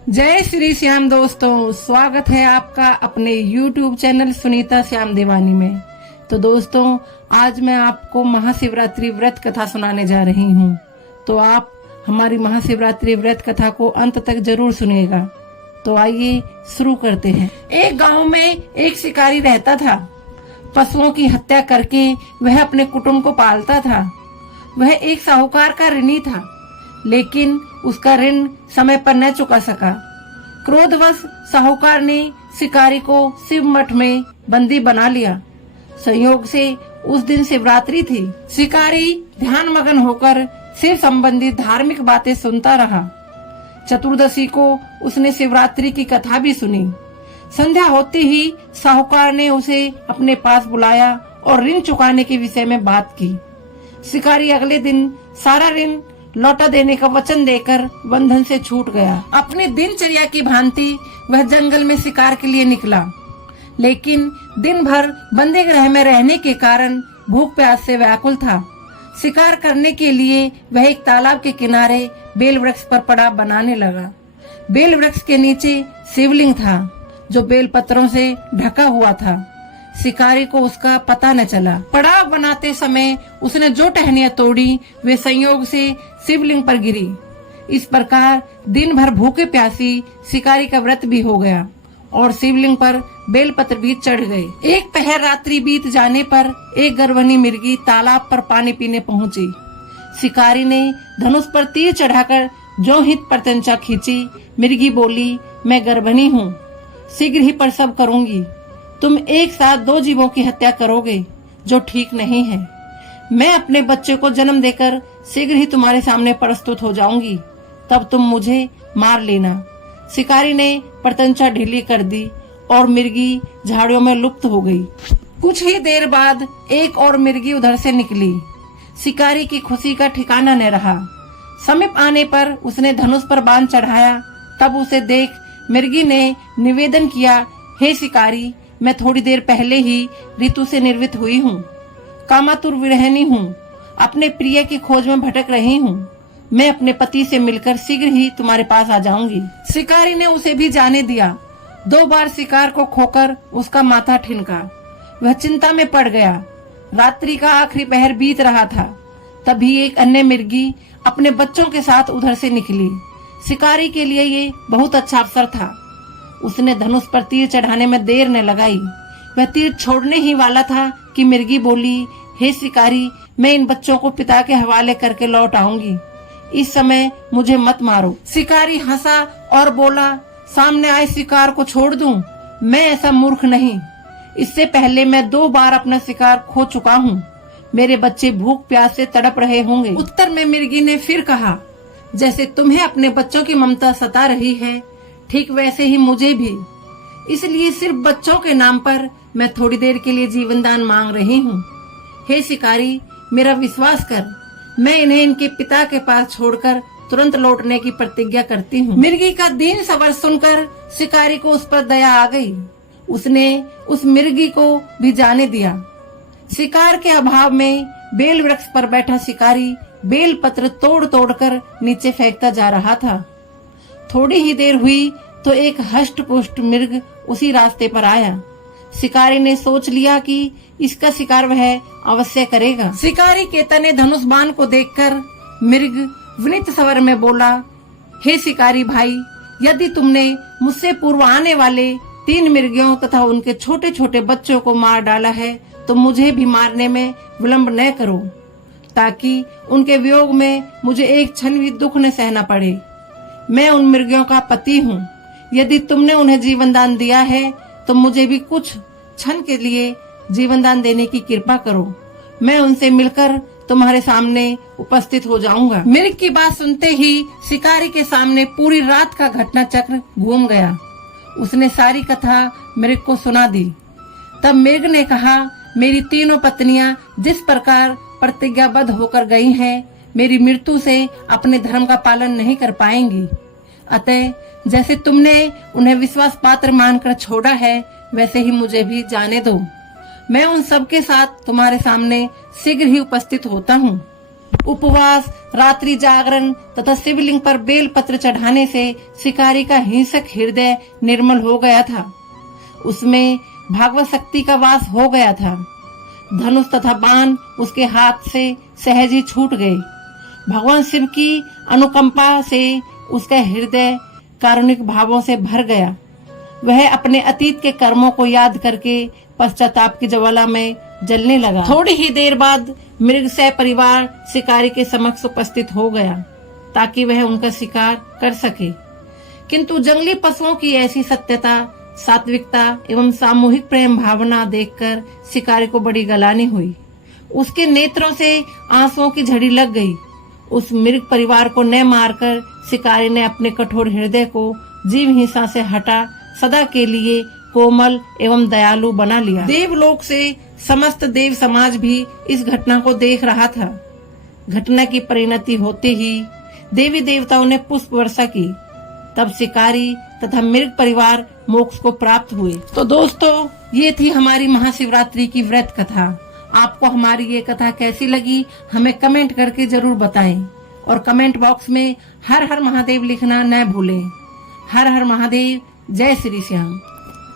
जय श्री श्याम दोस्तों, स्वागत है आपका अपने YouTube चैनल सुनीता श्याम देवानी में। तो दोस्तों, आज मैं आपको महाशिवरात्रि व्रत कथा सुनाने जा रही हूँ। तो आप हमारी महाशिवरात्रि व्रत कथा को अंत तक जरूर सुनिएगा। तो आइए शुरू करते हैं। एक गांव में एक शिकारी रहता था। पशुओं की हत्या करके वह अपने कुटुंब को पालता था। वह एक साहूकार का ऋणी था, लेकिन उसका ऋण समय पर न चुका सका। क्रोधवश साहूकार ने शिकारी को शिव मठ में बंदी बना लिया। संयोग से उस दिन शिवरात्रि थी। शिकारी ध्यान मगन होकर शिव संबंधी धार्मिक बातें सुनता रहा। चतुर्दशी को उसने शिवरात्रि की कथा भी सुनी। संध्या होते ही साहूकार ने उसे अपने पास बुलाया और ऋण चुकाने के विषय में बात की। शिकारी अगले दिन सारा ऋण लौटा देने का वचन देकर बंधन से छूट गया। अपनी दिनचर्या की भांति वह जंगल में शिकार के लिए निकला, लेकिन दिन भर बंदी गृह में रहने के कारण भूख प्यास से व्याकुल था। शिकार करने के लिए वह एक तालाब के किनारे बेल वृक्ष पर पड़ाव बनाने लगा। बेल वृक्ष के नीचे शिवलिंग था, जो बेल पत्रों से ढका हुआ था। शिकारी को उसका पता न चला। पड़ाव बनाते समय उसने जो टहनियां तोड़ी वे संयोग से शिवलिंग पर गिरी। इस प्रकार दिन भर भूखे प्यासी शिकारी का व्रत भी हो गया और शिवलिंग पर बेलपत्र भी चढ़ गए। एक पहर रात्रि बीत जाने पर एक गर्भवती मिर्गी तालाब पर पानी पीने पहुंची। शिकारी ने धनुष पर तीर चढ़ाकर जो हित प्रत्यंचा खींची। मिर्गी बोली, मैं गर्भिणी हूँ, शीघ्र ही प्रसव करूंगी। तुम एक साथ दो जीवों की हत्या करोगे, जो ठीक नहीं है। मैं अपने बच्चे को जन्म देकर शीघ्र ही तुम्हारे सामने प्रस्तुत हो जाऊंगी, तब तुम मुझे मार लेना। शिकारी ने प्रत्यंचा ढीली कर दी और मिर्गी झाड़ियों में लुप्त हो गई। कुछ ही देर बाद एक और मिर्गी उधर से निकली। शिकारी की खुशी का ठिकाना न रहा। समीप आने पर उसने धनुष पर बाण चढ़ाया। तब उसे देख मिर्गी ने निवेदन किया, हे शिकारी, मैं थोड़ी देर पहले ही ऋतु से निर्वित हुई हूँ। कामातुर विरहिणी हूँ, अपने प्रिय की खोज में भटक रही हूँ। मैं अपने पति से मिलकर शीघ्र ही तुम्हारे पास आ जाऊंगी। शिकारी ने उसे भी जाने दिया। 2 बार शिकार को खोकर उसका माथा ठिनका। वह चिंता में पड़ गया। रात्रि का आखिरी पहर बीत रहा था। तभी एक अन्य मिर्गी अपने बच्चों के साथ उधर से निकली। शिकारी के लिए ये बहुत अच्छा अवसर था। उसने धनुष पर तीर चढ़ाने में देर न लगाई। वह तीर छोड़ने ही वाला था कि मिर्गी बोली, हे शिकारी, मैं इन बच्चों को पिता के हवाले करके लौट आऊंगी। इस समय मुझे मत मारो। शिकारी हंसा और बोला, सामने आए शिकार को छोड़ दूं? मैं ऐसा मूर्ख नहीं। इससे पहले मैं 2 बार अपना शिकार खो चुका हूँ। मेरे बच्चे भूख प्यास से तड़प रहे होंगे। उत्तर में मिर्गी ने फिर कहा, जैसे तुम्हें अपने बच्चों की ममता सता रही है, ठीक वैसे ही मुझे भी। इसलिए सिर्फ बच्चों के नाम पर मैं थोड़ी देर के लिए जीवन दान मांग रही हूँ। हे शिकारी, मेरा विश्वास कर। मैं इन्हें इनके पिता के पास छोड़कर तुरंत लौटने की प्रतिज्ञा करती हूँ। मिर्गी का दीन सबर सुनकर शिकारी को उस पर दया आ गई। उसने उस मिर्गी को भी जाने दिया। शिकार के अभाव में बेल वृक्ष पर बैठा शिकारी बेल पत्र तोड़ तोड़ कर नीचे फेंकता जा रहा था। थोड़ी ही देर हुई तो एक हष्ट पुष्ट मिर्ग उसी रास्ते पर आया। शिकारी ने सोच लिया कि इसका शिकार वह अवश्य करेगा। शिकारी के तने धनुष बाण को देखकर मिर्ग विनीत स्वर में बोला, हे शिकारी भाई, यदि तुमने मुझसे पूर्व आने वाले 3 मिर्गियों तथा उनके छोटे छोटे बच्चों को मार डाला है, तो मुझे भी मारने में विलम्ब न करो, ताकि उनके वियोग में मुझे एक क्षण भी दुख न सहना पड़े। मैं उन मिर्गियों का पति हूँ। यदि तुमने उन्हें जीवन दान दिया है, तो मुझे भी कुछ क्षण के लिए जीवन दान देने की कृपा करो। मैं उनसे मिलकर तुम्हारे सामने उपस्थित हो जाऊंगा। मिर्ग की बात सुनते ही शिकारी के सामने पूरी रात का घटना चक्र घूम गया। उसने सारी कथा मिर्ग को सुना दी। तब मिर्ग ने कहा, मेरी 3 पत्नियां जिस प्रकार प्रतिज्ञाबद्ध होकर गई हैं, मेरी मृत्यु से अपने धर्म का पालन नहीं कर पाएंगी। अतः जैसे तुमने उन्हें विश्वास पात्र मानकर छोड़ा है, वैसे ही मुझे भी जाने दो। मैं उन सब के साथ तुम्हारे सामने शीघ्र ही उपस्थित होता हूँ। उपवास, रात्रि जागरण तथा शिवलिंग पर बेल पत्र चढ़ाने से शिकारी का हिंसक हृदय निर्मल हो गया था। उसमें भागवत शक्ति का वास हो गया था। धनुष तथा बाण उसके हाथ से सहज ही छूट गए। भगवान शिव की अनुकंपा से उसका हृदय कारुणिक भावों से भर गया। वह अपने अतीत के कर्मों को याद करके पश्चाताप की ज्वाला में जलने लगा। थोड़ी ही देर बाद मृग सह परिवार शिकारी के समक्ष उपस्थित हो गया ताकि वह उनका शिकार कर सके। किंतु जंगली पशुओं की ऐसी सत्यता, सात्विकता एवं सामूहिक प्रेम भावना देखकर शिकारी को बड़ी गलानी हुई। उसके नेत्रों से आंसुओं की झड़ी लग गई। उस मृग परिवार को न मारकर शिकारी ने अपने कठोर हृदय को जीव हिंसा से हटा सदा के लिए कोमल एवं दयालु बना लिया। देवलोक से समस्त देव समाज भी इस घटना को देख रहा था। घटना की परिणति होते ही देवी देवताओं ने पुष्प वर्षा की। तब शिकारी तथा मृग परिवार मोक्ष को प्राप्त हुए। तो दोस्तों, ये थी हमारी महाशिवरात्रि की व्रत कथा। आपको हमारी ये कथा कैसी लगी हमें कमेंट करके जरूर बताएं और कमेंट बॉक्स में हर हर महादेव लिखना न भूलें। हर हर महादेव, जय श्री श्याम।